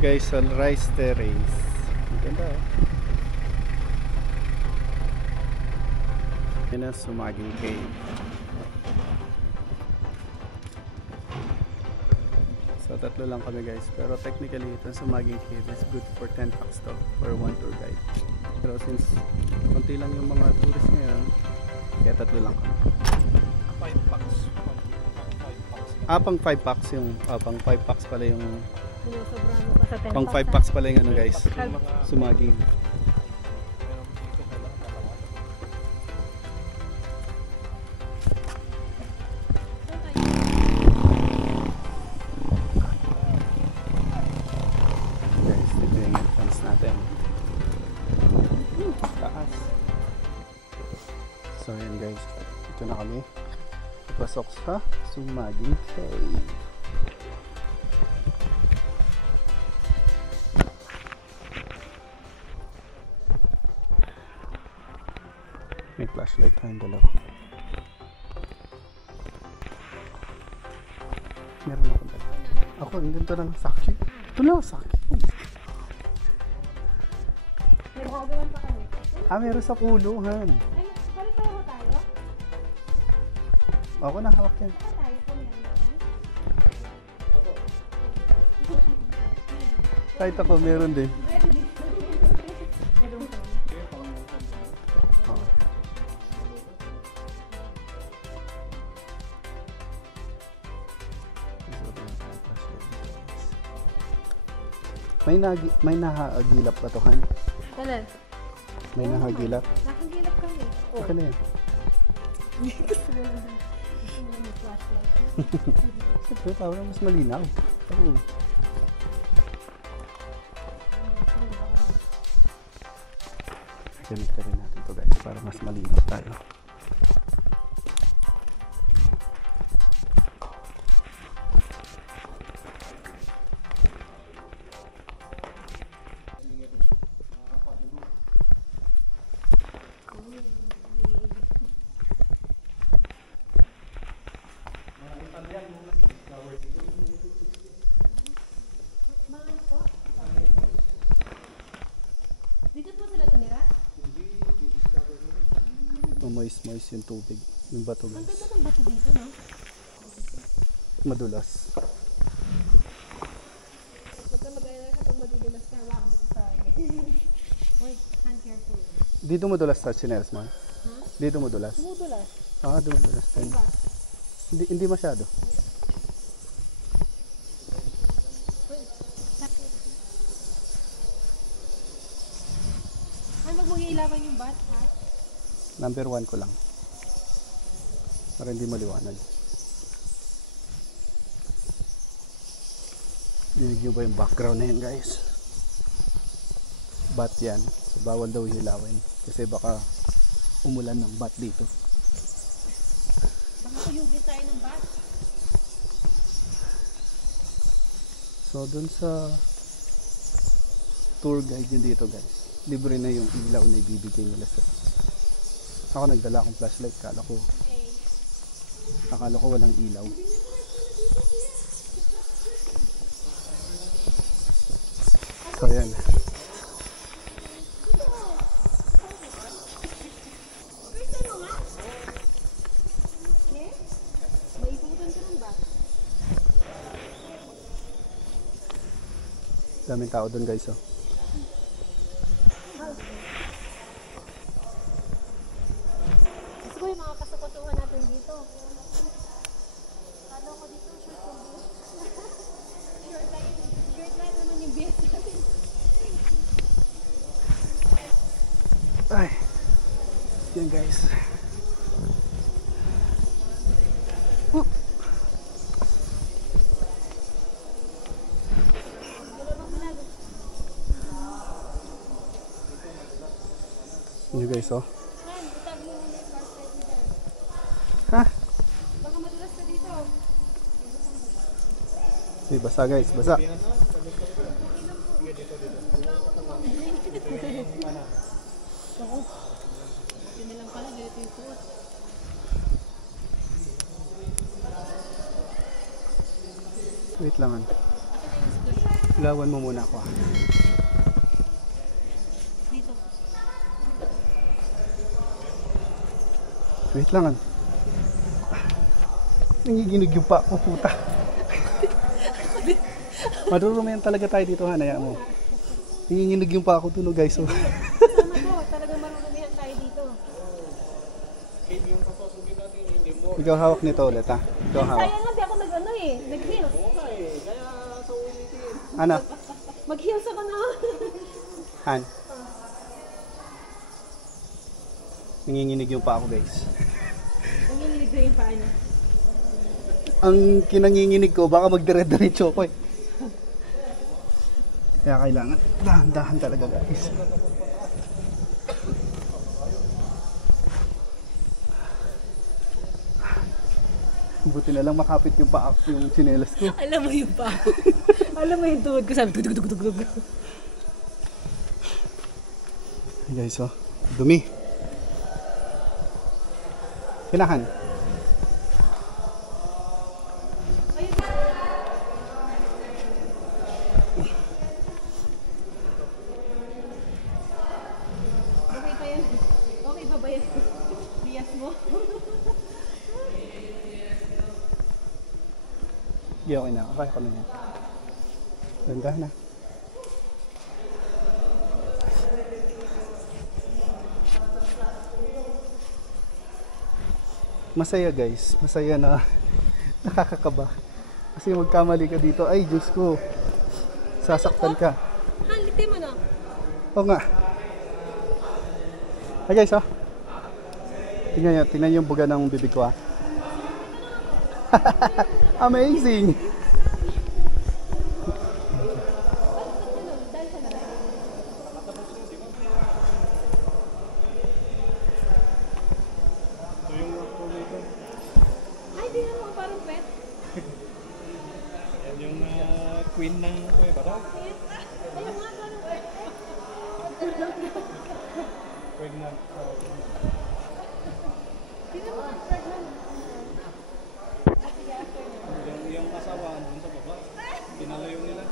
Guys, Sunrise Terrace. Maganda oh. Yan ang Sumaging Cave. So tatlo lang kami guys. Pero technically itong Sumaging Cave is good for 10 bucks to for one tour guide. Pero since konti lang yung mga tourist ngayon, kaya tatlo lang kami. 5 bucks. Pang 5 bucks yung pang 5 bucks pala yung pang 5 5 bucks pala yung ano guys. Sumaging. Guys, ito yung entrance natin. Taas. So yan guys, ito na kami. Pasok sa Sumaging Cave. May flashlight tayong dalawa. Meron ako dalawa. Ako, nandito lang saki. Ito lang saki. Meron sa kulungan. Ako na hawak yan. Kahit ako meron din. May nahagilap pa to, Han? Kailan? May nahagilap? Nakagilap kami. Okay na yan. Gusto mo lang yung flashlight. Siyempre, parang mas malinaw. Oo. Gamit rin natin to guys para mas malinaw tayo. Dito po sila tumira? Moist yung tubig, yung bato Ang guys. ganda ng bato dito, no? Madulas. Huwag ka mag-alala kapag madudulas ka, wag mo sa akin. Wait, hand careful. Dito madulas sa chinelas mo? Dito madulas? Dumudulas. Dumudulas din. Diba? Hindi masyado. Ay, wag mong ilawan yung bat, ha? Number 1 ko lang. Para hindi maliwanag. Dinig nyo ba yung background na yan guys? Bat yan. So, bawal daw hilawin. Kasi baka umulan ng bat dito. Baka kuyugin tayo ng bat. So dun sa tour guide nyo dito guys, libre na yung ilaw na ibibigay nila sa. Ako nagdala akong flashlight, akala ko walang ilaw. So yan. Maiputan ka ng bat. Daming tao dun guys oh. Gusto ko yung mga kasukutuhan natin dito. Kala ko dito, short line naman yung BS natin. Ay. Yan guys. Yun guys oh. Han, itag mo muna yung flashlight mo dyan. Ha? Baka madulas ka dito. Hey, basa guys, basa. Ako. Yun na lang pala, dito yung suot. Wait lang. Ito na yung school. Ilawan mo muna ako. Dito. Wait lang. Nangiginig yung pa ako, puta. Madurumihan talaga tayo dito, hanaya mo. Nanginginig yung pa ako tunog, guys. So. Sama ko, talagang marurumihan tayo dito. Ikaw hawak nito ulit, ha? Ikaw hawak. Sayang lang, di ako nag-ano eh. Nag-heels. Ano? Mag-heels ako na. Han? Nanginginig yung pa ako, guys. Nanginginig na yung paa niya. Ang kinanginginig ko, baka magdire-diretso ko eh. Kaya kailangan dahan-dahan talaga, guys. Buti na lang makapit yung paa, yung tsinelas ko. Alam mo yung paa. Alam mo yung tuhod ko, sabi tugtugtugtugtug. Guys, oh. Dumi. Kinahan. Okay pa yan. Okay pa ba yan? Bias mo? Hindi, okay na. Kaya ko na yan. Ganda na. Masaya, guys. Masaya na nakakakaba. Kasi magkamali ka dito. Ay, Diyos ko. Sasaktan ka. Halitin mo na. Oo nga. Ay, guys, oh. Tingnan nyo. Tingnan yung buga ng bibig ko, ah. Amazing! Ay, di na mo parang pet. Yan yung queen ng Kuya Bataw. Ayaw nga, parang pet. Pregnant. Di na mo pregnant. Yung asawaan dun sa baba. Pinalayo nila.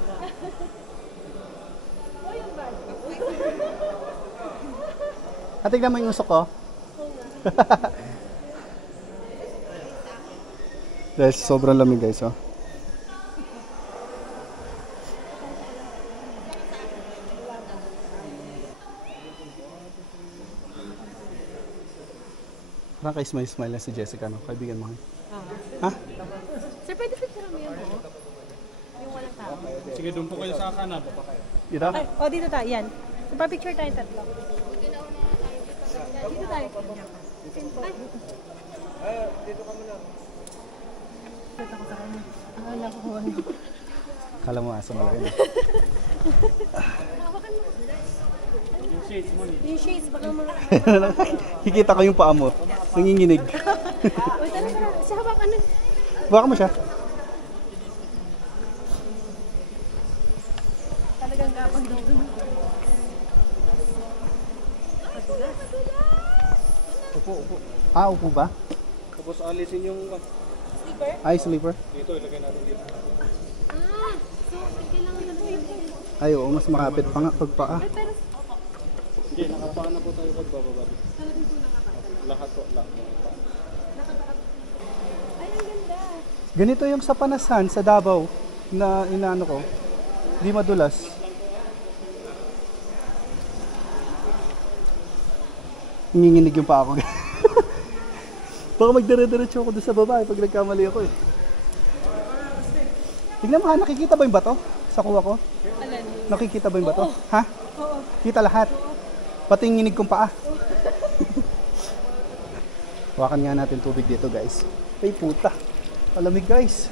Oh, yung bag. At tignan mo yung usok ko. Guys, sobrang lamig, guys, oh. Parang kayo smile na si Jessica, no? Kaibigan mo. Ha? Sir, pwede picture mo yan mo? Yung walang tao. Sige, doon po kayo sa kanan. Baba kayo. Dito? Ay, oh, dito tayo. Yan. Magpa-picture tayo tatlo. Dito tayo. Ay. Dito ka muna. Dito ako sa kanya. Akala ko kung ano. Kala mo asa malaki na. Hawakan mo. Yung shades mo. Yung shades, baka mga... Kikita ko yung paa mo. Nanginginig. Uy, tara. Siya hawakan na. Baka mo siya. Talagang kapag daw ko. Upo, upo. Ah, upo ba? Tapos alisin yung Sleeper? Ay, sleeper. dito. Ilagay natin dito. Ah, so kailangan na sleeper. Ay, oo, mas makapit pa nga pag paa. Ay, pero Hindi, nakapaan na po tayo pagbababa. talagang po nakakatawa. Lahat po. Lahat. Ay, ang ganda. Ganito yung sa Panasan, sa Davao, na inaano ko. Di madulas. Nanginginig yung paa ko. Baka magdire-diretso ako doon sa babae pag nagkamali ako eh. Tignan mo ha, nakikita ba yung bato? Sa kuha ko? Alan. Nakikita ba yung bato? Ha? Oo. Kita lahat. Pati yung nginig kong paa. Hawakan nga natin tubig dito, guys. Ay puta. Malamig, guys.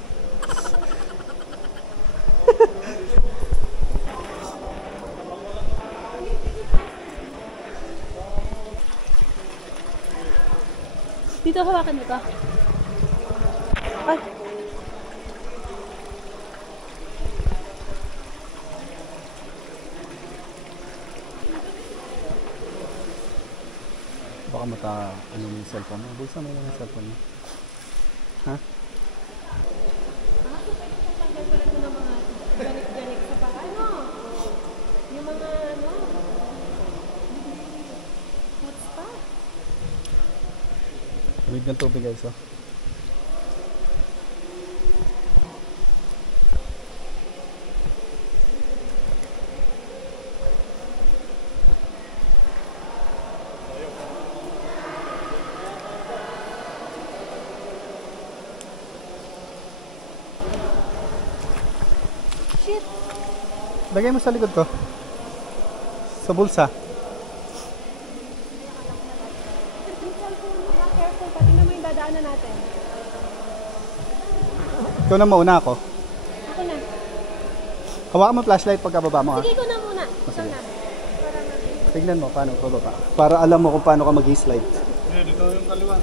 Dito hawakan mo to. Ay. Baka ano mo yung cellphone mo. Bulsa mo yung cellphone mo. Ha? Tanggal pala ito ng mga ganik-ganik sa paa. yung tubig guys. Oh. Shit! Lagay mo sa likod ko. Sa bulsa. Careful, pati na mo yung dadaanan natin. Ikaw na mauna ako. Ako na. Hawakan mo flashlight pagkababa mo ha. Sige, ikaw na muna. Ikaw sige. na. Para mag- Tignan mo paano pababa. Para alam mo kung paano ka mag-slide. Dito yung kaliwa.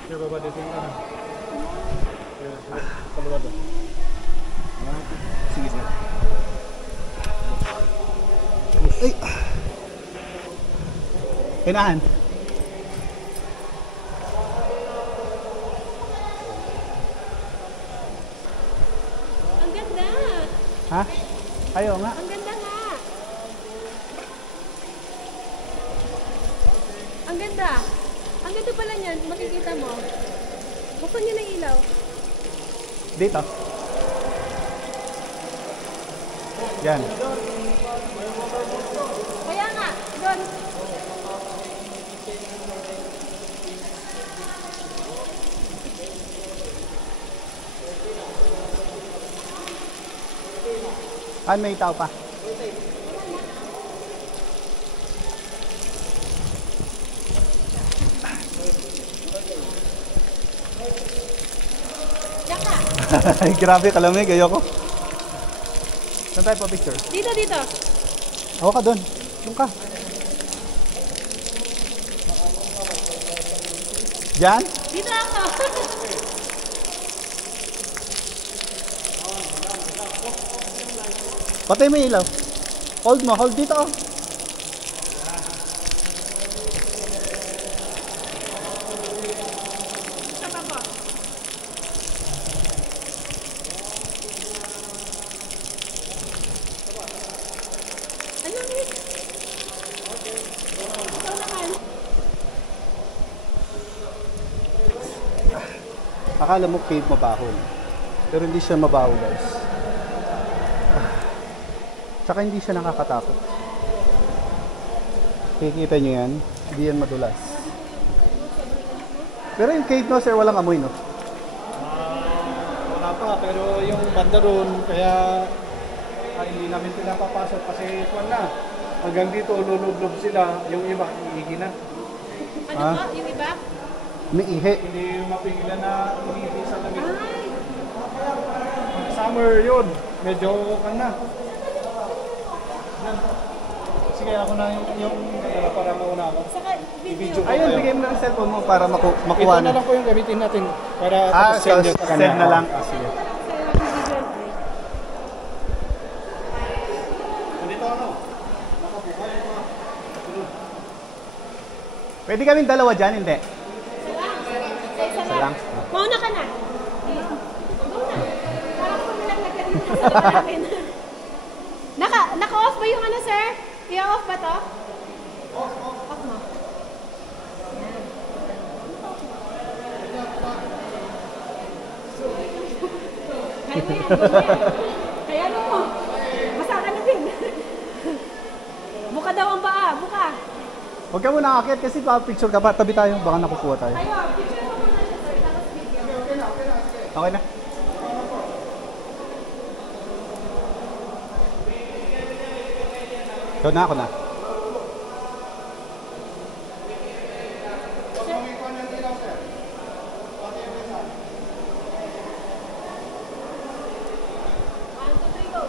Kaya baba dito yung kanan. Kaliwa doon. Sige, sige. Ay! Kinahan. Ang ganda! Ha? Ayaw nga. Ang ganda nga! Ang ganda! Ang ganda pala niyan, makikita mo. Buksan niyo ng ilaw. Dito. Yan. Kaya nga, doon. Ah, may tao pa. Diyan ka. Grabe, kalamig. Ayoko. Saan tayo pa picture? Dito, dito. Ako ka doon. Doon ka. Diyan? Dito ako. Patay mo yung ilaw. Hold mo. Hold dito. Oh. Isa pa po. Ano yun? Ikaw naman. Akala mo cave mabaho. Pero hindi siya mabaho guys. Tsaka hindi siya nakakatakot. Kikita nyo yan. Hindi yan madulas. Pero yung cave no sir, walang amoy no? Wala pa, pero yung banda roon, kaya hindi namin pinapapasok kasi kwan na. Hanggang dito, lulublob sila. Yung iba, iigi na. Ano Ah? po? Yung iba? May ihe. Hindi mapigilan na umiigi sa lamig. Ay! Summer yun. Medyo kan na. Yan. Sige, ako na yung para mauna ako. Saka video. I-video ko Ayun, kayo. bigay mo ng cellphone mo para makuha Ito na na. lang po yung gamitin natin para tapos So, nyo sa kanya. send na lang. Ah, sige. Nandito ano? Pwede kaming dalawa dyan, hindi? Isa lang. Mauna ka na. Mauna. Parang kung nilang nagkanina sa akin. Naka-off ba yung ano, sir? I-off ba to? Off mo. Yan. Kaya mo yan. Kaya mo mo. Basa ka na din. Buka daw ang paa. Buka. Huwag ka muna akit kasi pa-picture ka pa. Tabi tayo, baka nakukuha tayo. Tayo, picture mo muna siya, sir. Tapos video. Okay na? Ikaw na, ako na. One, two, three, go.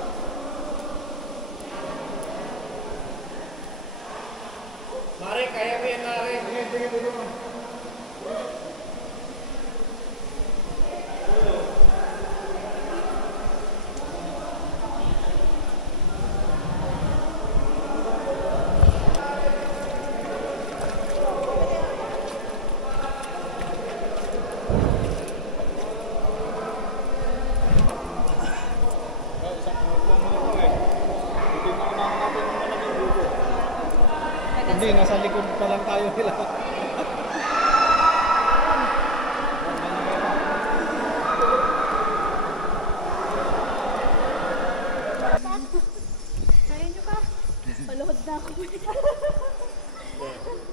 Mare, kaya mo yan, Mare. Hindi, nasa likod pa lang tayo nila.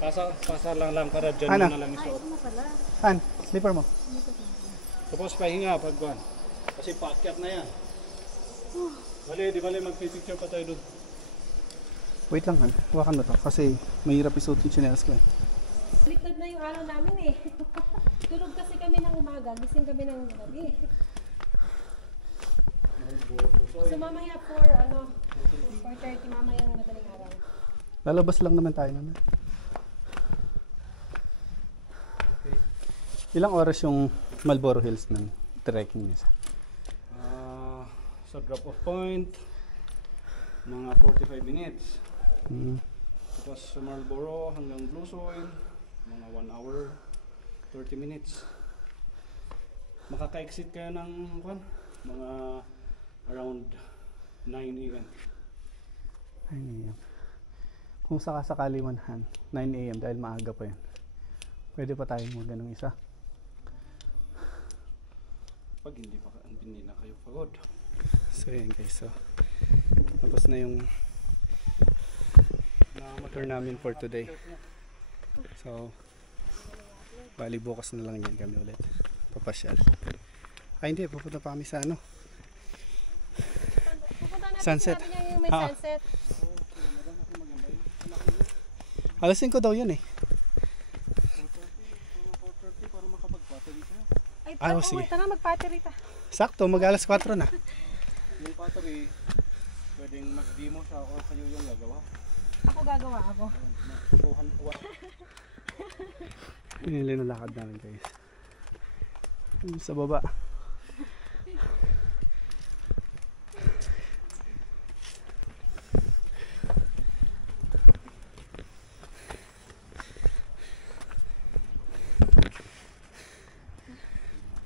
Pasa lang ka dyan Ano? na lang ito. Ito na pala. Han, slipper mo. Tapos pahinga pagkuhan. Kasi paakyat na yan. Di bali magpipicture pa tayo doon. Wait lang Han, hawakan mo to. Kasi mahirap isuot yung chinelas ko eh. Baliktad na yung araw namin eh. Tulog kasi kami ng umaga, gising kami ng gabi. So mamaya 4:30 mamaya yung madaling araw. Lalabas lang naman tayo naman. Ilang oras yung Marlboro Hills ng trekking niya? Sa drop off point, mga 45 minutes. Tapos sa Marlboro hanggang Blue Soil, mga 1 hour, 30 minutes. Makaka-exit kayo ng mga around 9 a.m. 9 a.m. Kung sakasakali man Han, 9 a.m. dahil maaga pa yan. Pwede pa tayo mag ganong isa. Pag hindi na kayo pagod. So yan guys, so tapos na yung tour namin for today. So bali bukas na lang yan kami ulit papasyal. Ay hindi, pupunta pa kami sa ano, sunset. Yung may sunset. Alas 5 daw yun eh. 4:30 para makapag-battery kayo. Ah, sige. Tara mag-battery ta. Sakto, mag alas 4 na. Yung battery, pwedeng mag-demo siya o kayo yung gagawa. Ako gagawa ako. Yun yung linalakad namin guys. Yun sa baba.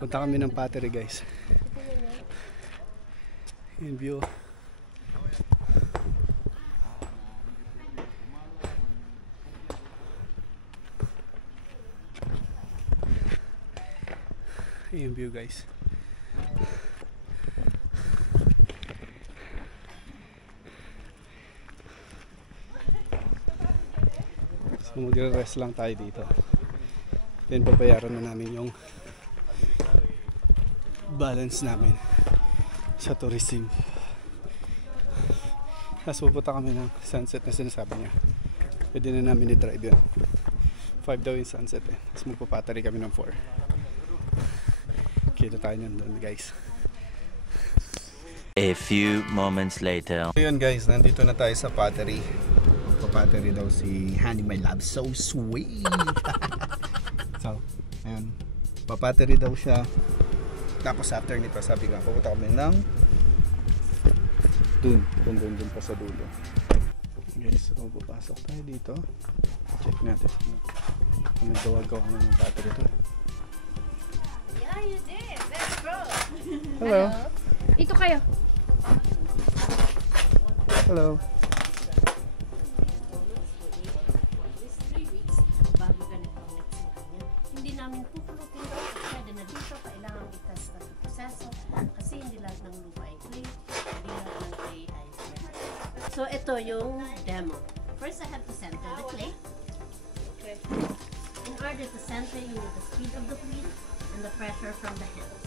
Punta kami ng battery guys. Yung view. Yung view guys. So magre-rest lang tayo dito. Then babayaran na namin yung balance namin sa tourism. Tapos pupunta kami ng sunset na sinasabi niya. Pwede na namin i-drive yun. 5 daw yung sunset eh. Tapos magpapatari kami ng 4. Kita tayo nandun guys. A few moments later. Ayun guys, nandito na tayo sa pottery. Magpapatari daw si Honey My Love. So sweet! So, ayun. Papatari daw siya. Tapos after nito, sabi ko, pupunta kami ng dun pa sa dulo. Guys, so papasok tayo dito. Check natin kung naggawa-gawa kami ng battery ito. Yeah, you did. Let's go. Hello. Ito kayo. Hello. This 3 weeks bago ganito ang next niya. Hindi namin pupulutin daw. Pwede na dito. Kailangan itas na proseso. Kasi hindi lahat ng lupa ay clay. Hindi lahat ng clay ay cement. So ito yung demo. First I have to center the clay. Okay. In order to center, you need the speed of the wheel and the pressure from the hands.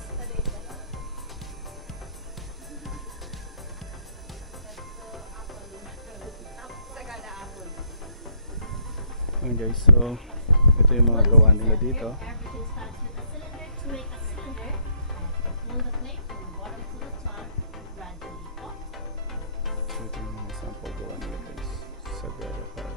Ayun guys, so ito yung mga gawa nila dito. Everything starts with a cylinder. To make a cylinder, pull the clay from the bottom to the top, gradually up. So ito yung mga sample gawa nila guys sa verifier.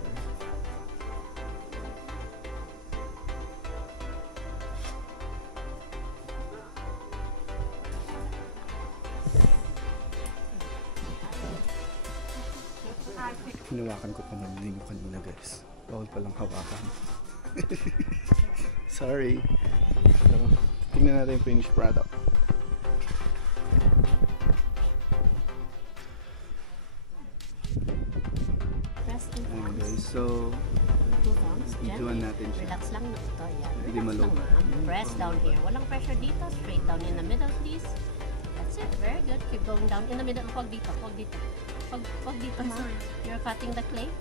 Hinawakan ko pa nalilingo kanina guys. Bawal palang hawakan. Sorry. So, tingnan natin yung finished product. Press and Ayan thumbs. guys, so Two thumbs. ituan Gently. natin siya. Relax lang na ito. Yan. Hindi Relax maluwag. lang, ma'am. Press down here. Walang pressure dito. Straight down in the middle, please. That's it. Very good. Keep going down in the middle. Huwag dito. Huwag dito. Huwag dito, ma'am. You're cutting the clay.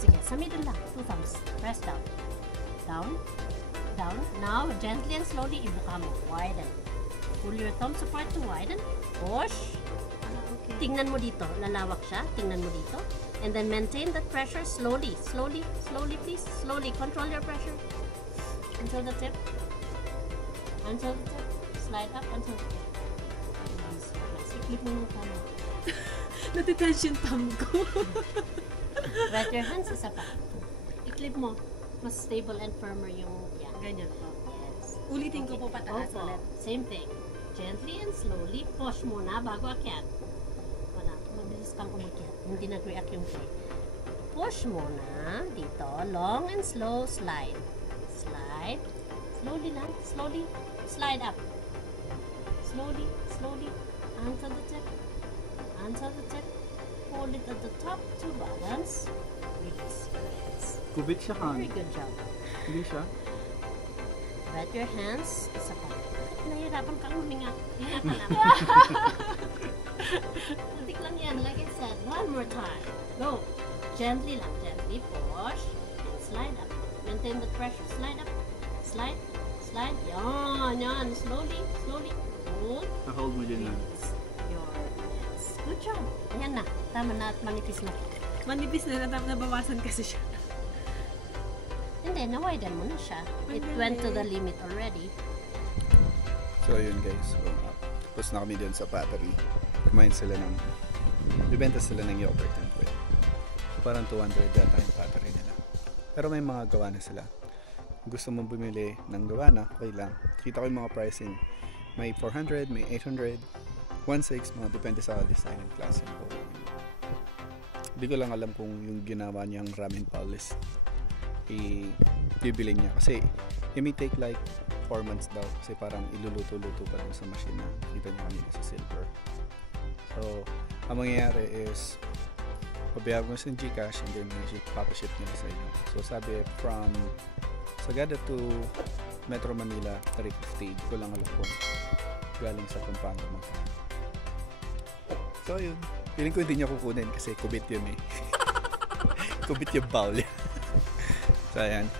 Sige, Sa middle lang. 2 thumbs. Press down. Down. Down. Now, gently and slowly, ibuka mo. Widen. Pull your thumbs apart to widen. Push. Tingnan mo dito. Lalawak siya. Tingnan mo dito. And then maintain that pressure slowly. Slowly. Slowly, please. Slowly. Control your pressure. Until the tip. Until the tip. Slide up until the tip. Nice. Nice. I-clip mo yung thumb. Natitension thumb ko. Wet your hands, isa pa. I-clip mo. Mas stable and firmer yung yan. Ganyan po. Yes. Ulitin ko po pataas Opo. ulit. Same thing. Gently and slowly, push muna bago akyat. Wala. Mabilis kang umakyat. Hindi nag-react yung plate. Push muna dito. Long and slow slide. Slide. Slowly lang. Slowly. Slide up. Slowly. Slowly. Until the tip. Until the tip. Hold it at the top to balance. Release your hands. Kubit siya, Han. Very good job. Hindi siya. Wet your hands. Isa pa. Nahirapan kang huminga. Hinga ka lang. Kuntik lang yan. Like I said, one more time. Go. Gently lang. Gently push. And slide up. Maintain the pressure. Slide up. Slide. Slide. Yan. Yan. Slowly. Slowly. Hold. Naka-hold mo dyan, Han. Release your hands. Good job. Ayan na. Tama na at manipis na. Manipis na nabawasan kasi siya. Hindi. Na-widen mo na siya. It went to the limit already. So yun guys, so, tapos na kami dun sa Pottery. Kumain sila ng, bibenta sila ng yogurt and bread. So parang 200 yata yung Pottery nila. Pero may mga gawa na sila. Kung gusto mong bumili ng gawa na, okay lang. Kita ko yung mga pricing. May 400, may 800, 1.6, mga depende sa design and klase. Hindi ko lang alam kung yung ginawa niyang ramen polish i-bibili niya. Kasi it may take like 4 months daw. Kasi parang iluluto-luto pa dun sa machine na kita niya kanina sa silver. So, ang mangyayari is pabayag mo sa Gcash and then papaship nila sa inyo. So, sabi from Sagada to Metro Manila, 350. Ko lang alam kung galing sa Pampanga magkano. So, yun. Feeling ko hindi niya kukunin kasi kubit yun eh. Kubit yung bowl. So, ayan.